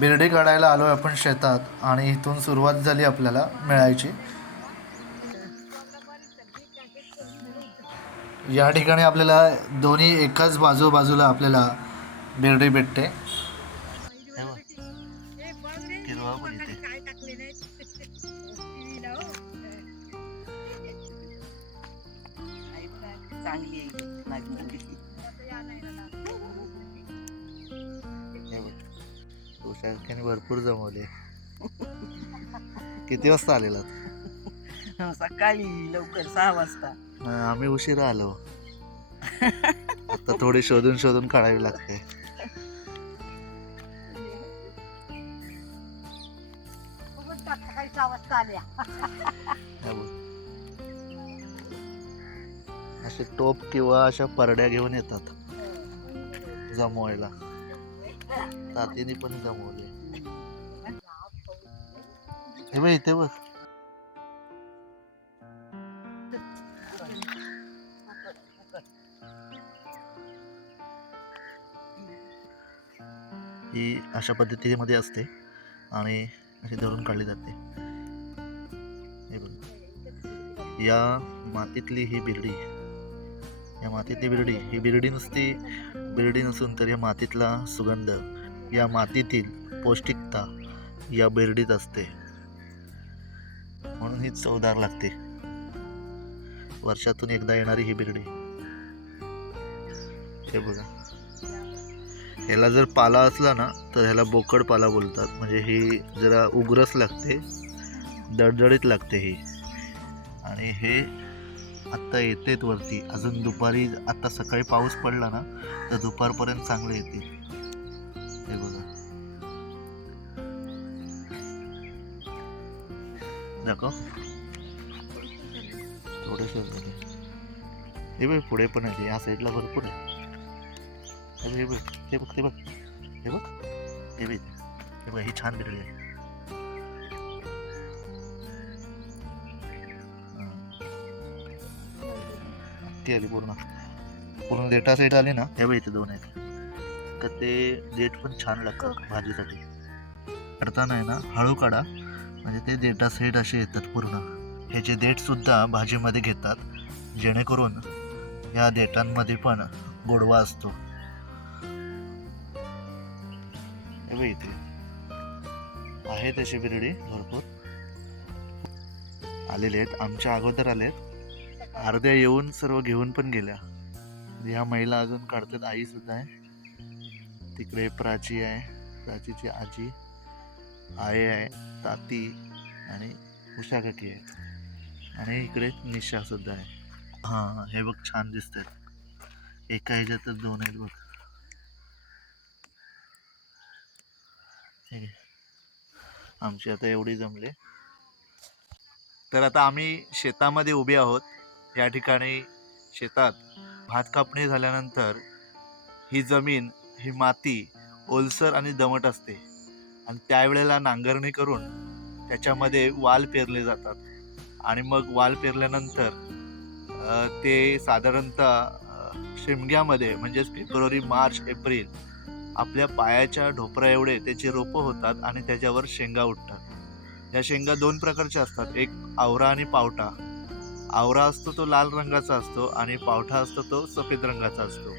बिरडी काढायला आलो आपण शेतात आणि इथून सुरुवात झाली आपल्याला मिळायची. या ठिकाणी आपल्याला दोन्ही एकाच बाजूला आपल्याला बिरडी भेटते. किरवा पण येते. चांगली तुषारख्याने भरपूर जमवले. किती वाजता आलेला? सकाळी लवकर 6 वाजता. आम्ही उशिरा आलो. आता थोडी शोधून काढावी लागते. असे टोप किंवा अशा परड्या घेऊन येतात जमवायला. तातीने पण जमवले. हे बघ इथे बघ. ही अशा पद्धतीमध्ये असते आणि अशी धरून काढली जाते. हे बघ, या मातीतली ही बिरडी, या मातीतली बिरडी ही बिरडी नुसती बिरडी नसून तर या मातीतला सुगंध, या मातीतील पौष्टिकता या बिरडीत असते, म्हणून ही चवदार लागते. वर्षातून एकदा येणारी ही बिरडी. हे बघा, ह्याला जर पाला असला ना तर ह्याला बोकड पाला बोलतात. म्हणजे ही जरा उग्रच लागते, दडदडीत लागते ही. आणि हे आत्ता येतेत वरती. अजून दुपारी, आता सकाळी पाऊस पडला ना तर दुपारपर्यंत चांगले येतील. हे बघा, दाखव थोडेसे. हे बघ, पुढे पण आहे, या साईडला भरपूर आहे. हे बघ, हे बघ, हे बघ, हे बघ, हे बघ, हे बघ, ही छान बिरडी आहे. ती आली पूर्ण देठा साईड आली ना. हे बघ, इथे 2 आहेत. तर ते देठ पण छान लागतात भाजीसाठी. काढताना आहे ना हळू काढा, म्हणजे ते देठा साईड असे येतात पूर्ण. हे जे देठ सुद्धा भाजीमध्ये घेतात, जेणेकरून या देठांमध्ये पण गोडवा असतो. हे बघ, इथे आहे तशी बिरडी भरपूर आलेले आहेत. आमच्या अगोदर आलेत, अर्ध्या येऊन सर्व घेऊन पण गेल्या. ह्या महिला अजून काढतात. आई सुद्धा आहे तिकडे, प्राची आहे, प्राचीची आजी, आई आहे, ताती आणि उषा काकी आहे, आणि इकडे निशा सुद्धा आहे. हा, हे बघ, छान दिसतात. एका ह्याच्यातच 2 आहेत बघ. ठीक आहे, आमची आता एवढी जमले. तर आता आम्ही शेतामध्ये उभे आहोत. या ठिकाणी शेतात भात कापणी झाल्यानंतर ही जमीन, ही माती ओलसर आणि दमट असते, आणि त्यावेळेला नांगरणी करून त्याच्यामध्ये वाल पेरले जातात. आणि मग वाल पेरल्यानंतर ते साधारणतः शिमग्यामध्ये, म्हणजेच फेब्रुवारी, मार्च, एप्रिल, आपल्या पायाच्या ढोपरा एवढे त्याची रोपं होतात आणि त्याच्यावर शेंगा उठतात. या शेंगा 2 प्रकारच्या असतात, एक आवरा आणि पावटा. आवरा असतो तो लाल रंगाचा असतो आणि पावठा असतो तो सफेद रंगाचा असतो.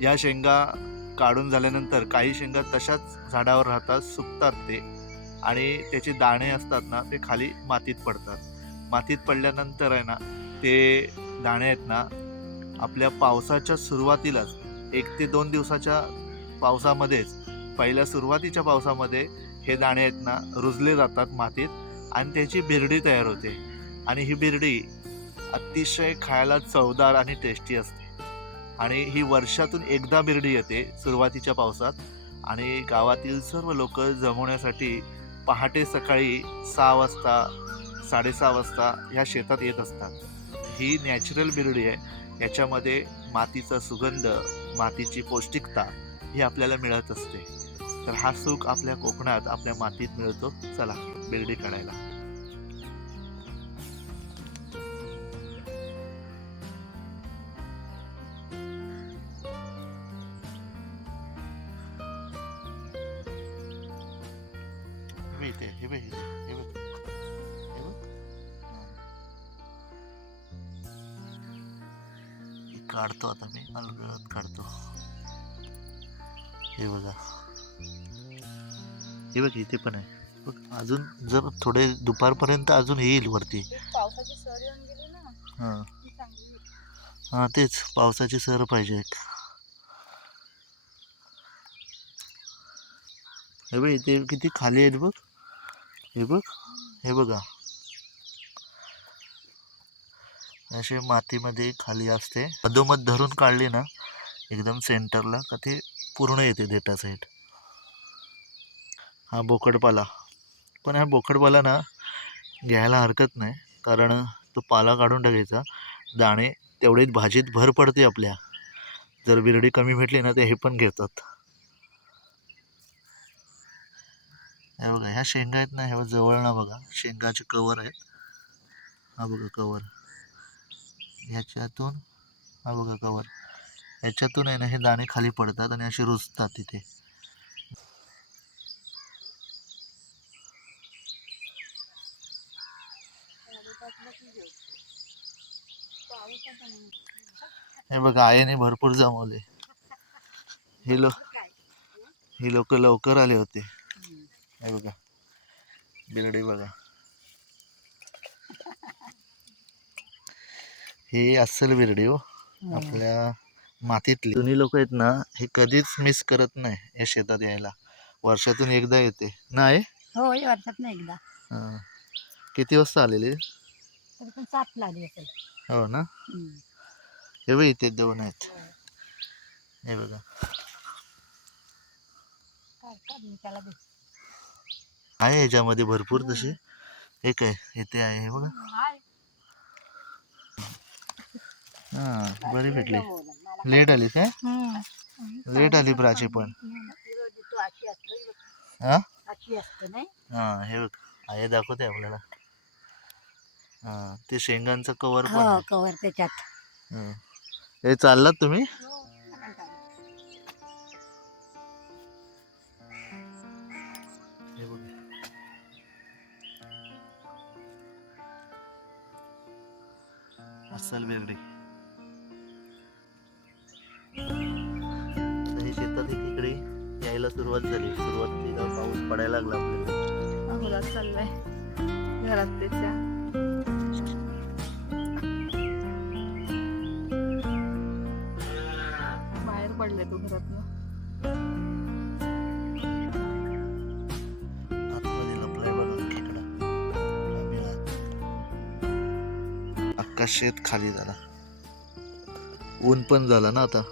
या शेंगा काढून झाल्यानंतर काही शेंगा तशाच झाडावर राहतात, सुकतात ते, आणि त्याचे दाणे असतात ना ते खाली मातीत पडतात. मातीत पडल्यानंतर आहे ना, ते दाणे आहेत ना, आपल्या पावसाच्या सुरुवातीलाच 1 ते 2 दिवसाच्या पावसामध्येच, पहिल्या सुरुवातीच्या पावसामध्ये हे दाणे आहेत ना रुजले जातात मातीत, आणि त्याची बिरडी तयार होते. आणि ही बिरडी अतिशय खायला चवदार आणि टेस्टी असते. आणि ही वर्षातून एकदा बिरडी येते सुरुवातीच्या पावसात. आणि गावातील सर्व लोक जमवण्यासाठी पहाटे सकाळी 6 वाजता, 6:30 वाजता ह्या शेतात येत असतात. ही नॅचरल बिरडी आहे. याच्यामध्ये मातीचा सुगंध, मातीची पौष्टिकता ही आपल्याला मिळत असते. तर हा सुख आपल्या कोकणात, आपल्या मातीत मिळतो. चला बिरडी काढायला. काढतो आता मी अलगद काढतो. हे बघा, हे बघ इथे पण आहे बघ. अजून जर थोडे दुपारपर्यंत अजून येईल वरती. पावसाची सर येऊन गेली ना, हां ती चांगली. हां तेच पावसाची सर पाहिजे एक. हे बघ इथे किती खाली आहेत बघ. हे बघ, हे बघा असे मातीमध्ये खाली असते. मधोमध धरून काढली ना एकदम सेंटरला का ते पूर्ण येते देठा साईड. हा बोकडपाला, पण हा बोकडपाला ना घ्यायला हरकत नाही, कारण तो पाला काढून टाकायचा. दाणे तेवढीच भाजीत भर पडते आपल्या. जर बिरडी कमी भेटली ना ते हे पण घेतात. हे बघा ह्या शेंगा आहेत ना, ह्या जवळ ना बघा शेंगाचे कवर आहेत. हा बघा कवर, ह्याच्यातून हा बघा कवर, ह्याच्यातून आहे ना हे दाणे खाली पडतात आणि असे रुजतात तिथे. हे बघा आईने भरपूर जमवले. हे लोक लवकर आले होते. हे बघा बिरडी बघा, हे अस्सल बिरडी हो आपल्या मातीतली. जुनी लोक आहेत ना हे कधीच मिस करत नाही या शेतात यायला. वर्षातून एकदा येते नाही. हो, वर्षात नाही एकदा. हां. किती वाजता आलेले? तरी पण 7ला आली असेल. हो ना. हे बघ इथे 2 आहेत. हे बघा त्याला दे. आहे ह्याच्यामध्ये भरपूर तसे. हे काय इथे आहे हे बघा. हां बरी भेटली. लेट आली काय? लेट आली प्राची पण. हां हां हे बघ आहे दाखवते आपल्याला. हां ते शेंगांचं कवर पण आहे. कवर त्याच्यात. हं. हे चाललात तुम्ही? हे बघ अस्सल बिरडी. तर हे शेतात इकडे यायला सुरुवात झाली. सुरुवातीला पाऊस पडायला लागला आपल्याला. घरात चाललाय, घरात त्याच्या. बाहेर पडले तू घरातनं. आतमध्ये लपलाय बघा खेकडा. आम्ही आत. अख्खा शेत खाली झाला. ऊन पण झाला ना आता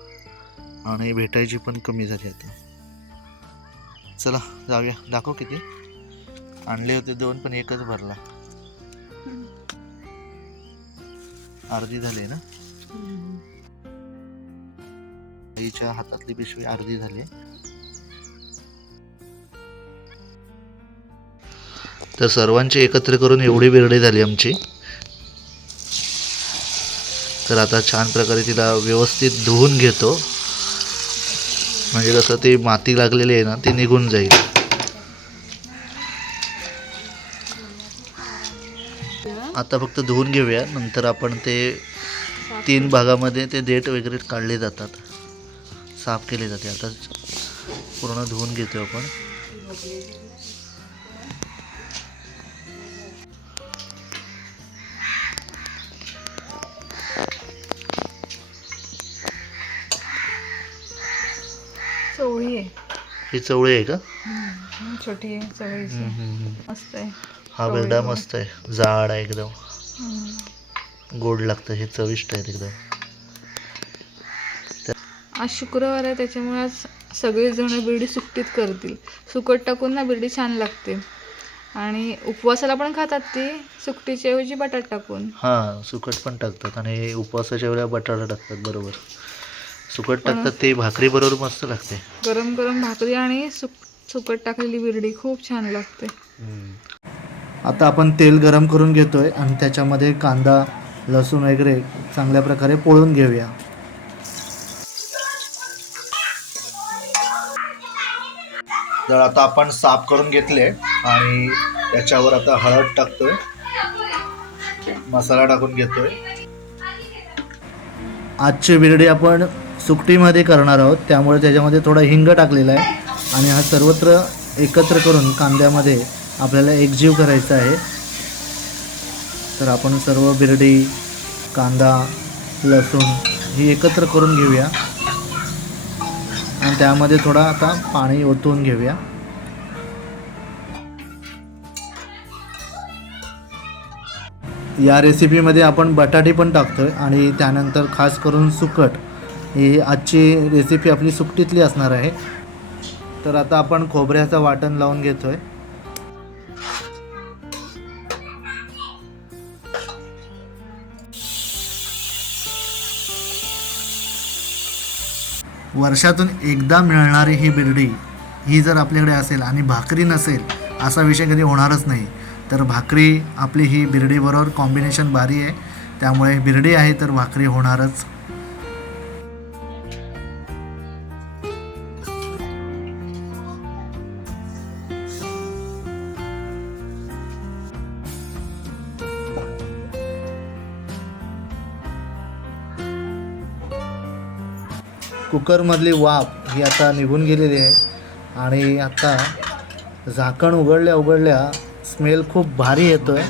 आणि भेटायची पण कमी झाली आता. चला जाऊया. दाखव किती आणले होते. 2 पण एकच भरला. अर्धी झाली ना. आईच्या हातातली पिशवी अर्धी झाली. तर सर्वांची एकत्र करून एवढी बिरडी झाली आमची. तर आता छान प्रकारे तिला व्यवस्थित धुवून घेतो, म्हणजे कसं ते माती लागलेली आहे ना ती निघून जाईल. आता फक्त धुवून घेऊया, नंतर आपण ते 3 भागामध्ये ते देठ वगैरे काढले जातात, साफ केले जाते. आता पूर्ण धुवून घेतो आपण. चवळी आहे ही चवळी आहे का? छोटी आहे चवळीची. मस्त आहे. हा बिरडा मस्त आहे, जाड आहे एकदम, गोड लागतं. हे चविष्ट आहे एकदम. आज शुक्रवार आहे त्याच्यामुळे आज सगळेजण बिरडी सुकटीत करतील. सुकट टाकून ना बिरडी छान लागते. आणि उपवासाला पण खातात ती सुकटीच्या ऐवजी बटाट टाकून. हां सुकट पण टाकतात आणि उपवासाच्या वेळेला बटाटा टाकतात. बरोबर, सुकट टाकतात ते भाकरी बरोबर मस्त लागते. गरम गरम भाकरी आणि सुकट टाकलेली बिरडी खूप छान लागते. आता आपण तेल गरम करून घेतोय आणि त्याच्यामध्ये कांदा लसूण वगैरे चांगल्या प्रकारे पोळून घेऊया. तर आता आपण साफ करून घेतले आणि त्याच्यावर आता हळद टाकतोय, मसाला टाकून घेतोय. आजची बिर्डी आपण सुकटीमध्ये करणार आहोत, त्यामुळे त्याच्यामध्ये थोडा हिंग टाकलेला आहे आणि हा सर्वत्र एकत्र करून कांद्यामध्ये आपल्याला एकजीव करायचा आहे. तर आपण सर्व बिर्डी, कांदा, लसूण ही एकत्र करून घेऊया आणि त्यामध्ये थोडा आता पाणी ओतून घेऊया. या रेसिपीमध्ये आपण बटाटे पण टाकतोय आणि त्यानंतर खास करून सुकट. ही आजची रेसिपी आपली सुकटीतली असणार आहे. तर आता आपण खोबऱ्याचं वाटण लावून घेतोय. वर्षातून एकदा मिळणारी ही बिर्डी ही जर आपल्याकडे असेल आणि भाकरी नसेल असा विषय कधी होणारच नाही. तर भाकरी आपली ही बिर्डीबरोबर कॉम्बिनेशन भारी आहे, त्यामुळे बिर्डी आहे तर भाकरी होणारच. कुकरमधली वाफ ही आता निघून गेलेली आहे आणि आता झाकण उघडल्या स्मेल खूप भारी येतो आहे.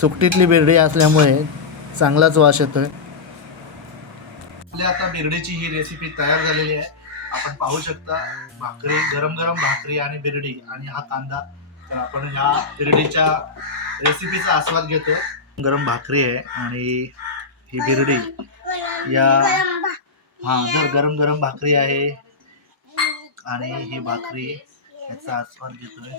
सुकटीतली बिर्डी असल्यामुळे चांगलाच वास येतो आहे. आपल्या आता बिर्डीची ही रेसिपी तयार झालेली आहे. आपण पाहू शकता भाकरी, गरम गरम भाकरी आणि बिर्डी आणि हा कांदा. तर आपण ह्या बिर्डीच्या रेसिपीचा आस्वाद घेतो. गरम भाकरी आहे आणि ही बिर्डी या तर गरम गरम भाकरी आहे आणि ही भाकरी याचा आस्वाद घेतोय.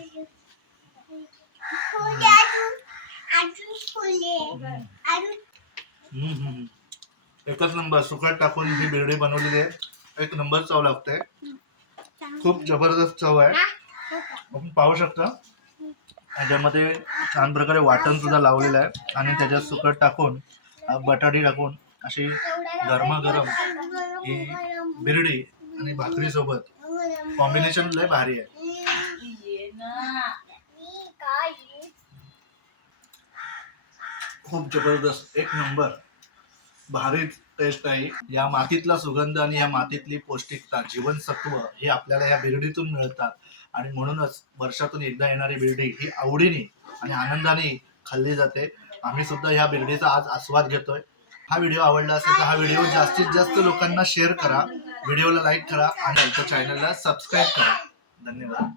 एकच नंबर. सुकट टाकून ही बिर्डी बनवलेली आहे. एक नंबर चव लागते. खूप जबरदस्त चव आहे. आपण पाहू शकता त्याच्यामध्ये छान प्रकारे वाटण सुद्धा लावलेलं आहे आणि त्याच्यात सुकट टाकून बटाटे टाकून अशी गरमागरम ही बिर्डी आणि भाकरी सोबत कॉम्बिनेशन लय भारी आहे. खूप जबरदस्त, एक नंबर, भारी टेस्ट आहे. या मातीतला सुगंध आणि या मातीतली पौष्टिकता, जीवनसत्व हे आपल्याला या बिर्डीतून मिळतात आणि म्हणूनच वर्षातून एकदा येणारी बिर्डी ही आवडीने आणि आनंदाने खाल्ली जाते. आम्ही सुद्धा ह्या बिर्डीचा आज आस्वाद घेतोय. हा व्हिडिओ आवडला असेल तर हा व्हिडिओ जास्तीत जास्त लोकांना शेअर करा, व्हिडिओला लाईक करा आणि चॅनलला सबस्क्राईब करा. धन्यवाद.